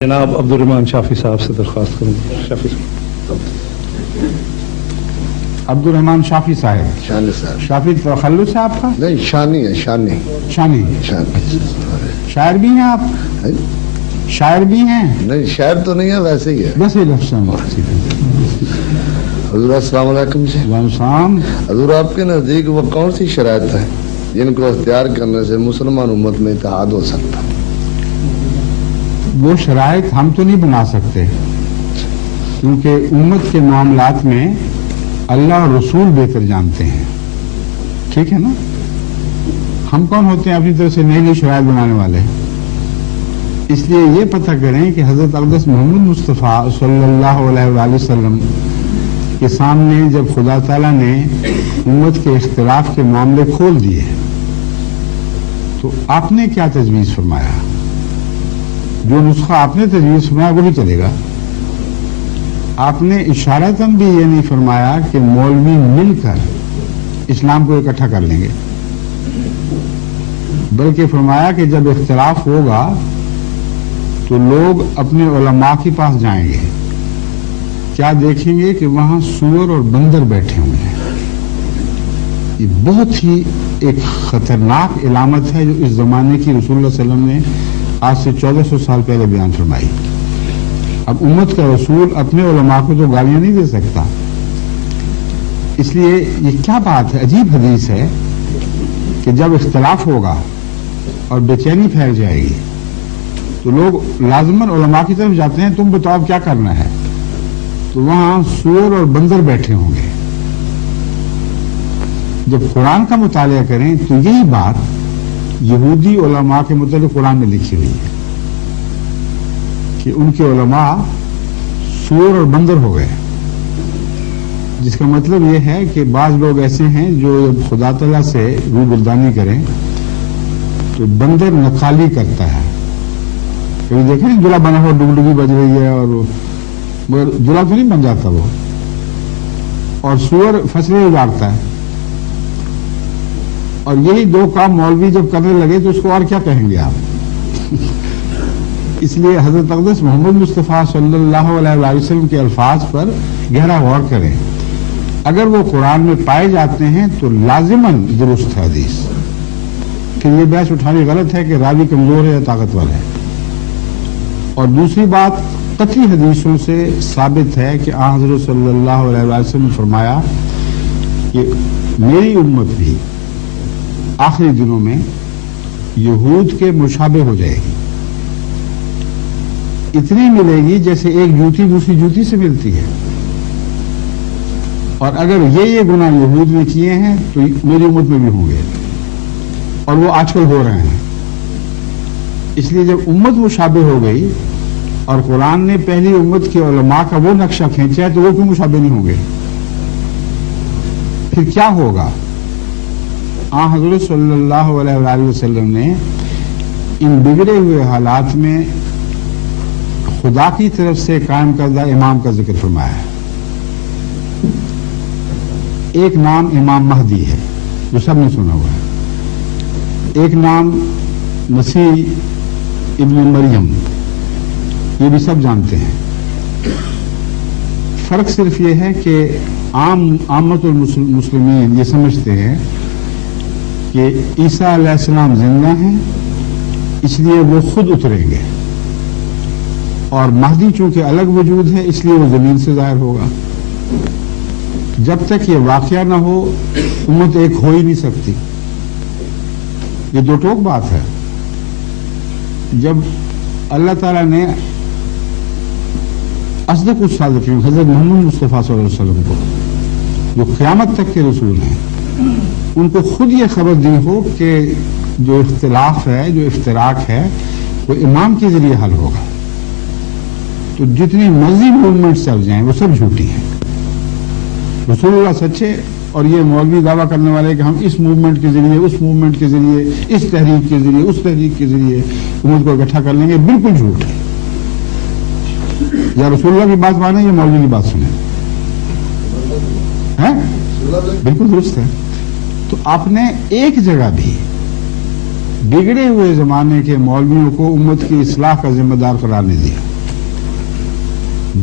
جناب عبدالرحمان شافی صاحب سے درخواست کروں گا. شافی صاحب. عبدالرحمان شافی صاحب. شانی صاحب. شافی تخلص ہے آپ کا؟ نہیں، شانی ہے. شانی شانی. شاعر بھی ہیں آپ؟ شاعر بھی ہیں؟ نہیں، شاعر تو نہیں ہے، ویسے ہی ہے. بس یہ لفظ حضور السلام علیکم جی. شام. حضور، آپ کے نزدیک وہ کون سی شرائط ہے جن کو اختیار کرنے سے مسلمان امت میں اتحاد ہو سکتا؟ وہ شرائط ہم تو نہیں بنا سکتے، کیونکہ امت کے معاملات میں اللہ اور رسول بہتر جانتے ہیں. ٹھیک ہے نا؟ ہم کون ہوتے ہیں اپنی طرف سے نئی نئی شرائط بنانے والے؟ اس لیے یہ پتہ کریں کہ حضرت اقدس محمد مصطفیٰ صلی اللہ علیہ وآلہ وسلم کے سامنے جب خدا تعالیٰ نے امت کے اختلاف کے معاملے کھول دیے تو آپ نے کیا تجویز فرمایا؟ جو نسخہ آپ نے تجویز فرمایا وہی چلے گا. آپ نے اشارتاً بھی یہ نہیں فرمایا کہ مولوی مل کر اسلام کو اکٹھا کر لیں گے، بلکہ فرمایا کہ جب اختلاف ہوگا تو لوگ اپنے علماء کے پاس جائیں گے، کیا دیکھیں گے کہ وہاں سور اور بندر بیٹھے ہوئے ہیں. یہ بہت ہی ایک خطرناک علامت ہے جو اس زمانے کی رسول اللہ صلی اللہ علیہ وسلم نے آج سے 1400 سال پہلے بیان فرمائی. اب امت کا رسول اپنے علماء کو تو گالیاں نہیں دے سکتا. اس لیے یہ کیا بات ہے، عجیب حدیث ہے کہ جب اختلاف ہوگا اور بے چینی پھیل جائے گی تو لوگ لازماً علماء کی طرف جاتے ہیں، تم بتاؤ کیا کرنا ہے، تو وہاں سور اور بندر بیٹھے ہوں گے. جب قرآن کا مطالعہ کریں تو یہی بات یہودی علماء کے متعلق قرآن میں لکھی ہوئی ہے کہ ان کے علماء سور اور بندر ہو گئے، جس کا مطلب یہ ہے کہ بعض لوگ ایسے ہیں جو جب خدا تعالیٰ سے روبردانی کریں تو بندر نقالی کرتا ہے. کبھی دیکھیں دلہا بنا ہوا ڈگڈگی بج رہی ہے اور مگر دلہا تو نہیں بن جاتا وہ، اور سور فصلیں اگاڑتا ہے. اور یہی دو کام مولوی جب کرنے لگے تو اس کو اور کیا کہیں گے آپ؟ اس لیے حضرت اقدس محمد مصطفیٰ صلی اللہ علیہ وسلم کے الفاظ پر گہرا غور کریں. اگر وہ قرآن میں پائے جاتے ہیں تو لازماً درست ہے حدیث. پھر یہ بحث اٹھانی غلط ہے کہ راوی کمزور ہے یا طاقتور ہے. اور دوسری بات، قطعی حدیثوں سے ثابت ہے کہ آن حضرت صلی اللہ علیہ وسلم نے فرمایا کہ میری امت بھی آخری دنوں میں یہود کے مشابہ ہو جائے گی. اتنی ملے گی جیسے ایک جوتی دوسری جوتی سے ملتی ہے. اور اگر یہ گناہ یہود نے کیے ہیں تو میری امت میں بھی ہوں گے، اور وہ آج کل ہو رہے ہیں. اس لیے جب امت مشابہ ہو گئی اور قرآن نے پہلی امت کے علماء کا وہ نقشہ کھینچا ہے تو وہ کیوں مشابہ نہیں ہوں گے؟ پھر کیا ہوگا؟ آن حضرت صلی اللہ علیہ وآلہ وسلم نے ان بگڑے ہوئے حالات میں خدا کی طرف سے قائم کردہ امام کا ذکر فرمایا ہے. ایک نام امام مہدی ہے جو سب نے سنا ہوا ہے، ایک نام مسیح ابن مریم، یہ بھی سب جانتے ہیں. فرق صرف یہ ہے کہ عامت المسلمین یہ سمجھتے ہیں کہ عیسیٰ علیہ السلام زندہ ہیں اس لیے وہ خود اتریں گے، اور مہدی چونکہ الگ وجود ہے اس لیے وہ زمین سے ظاہر ہوگا. جب تک یہ واقعہ نہ ہو امت ایک ہو ہی نہیں سکتی. یہ دو ٹوک بات ہے. جب اللہ تعالیٰ نے اصدق الصادقین حضرت محمد مصطفیٰ صلی اللہ علیہ وسلم کو جو قیامت تک کے رسول ہیں ان کو خود یہ خبر دی ہو کہ جو اختلاف ہے، جو افتراق ہے، وہ امام کے ذریعے حل ہوگا، تو جتنی مرضی موومنٹس چل جائیں وہ سب جھوٹی ہیں. رسول اللہ سچے، اور یہ مولوی دعویٰ کرنے والے کہ ہم اس موومنٹ کے ذریعے، اس موومنٹ کے ذریعے، اس تحریک کے ذریعے، اس تحریک کے ذریعے امت کو اکٹھا کر لیں گے، بالکل جھوٹ ہے. یا رسول اللہ کی بات مانیں یا مولوی کی بات سنیں. بالکل درست ہے. تو آپ نے ایک جگہ بھی بگڑے ہوئے زمانے کے مولویوں کو امت کی اصلاح کا ذمہ دار قرار نہیں دیا.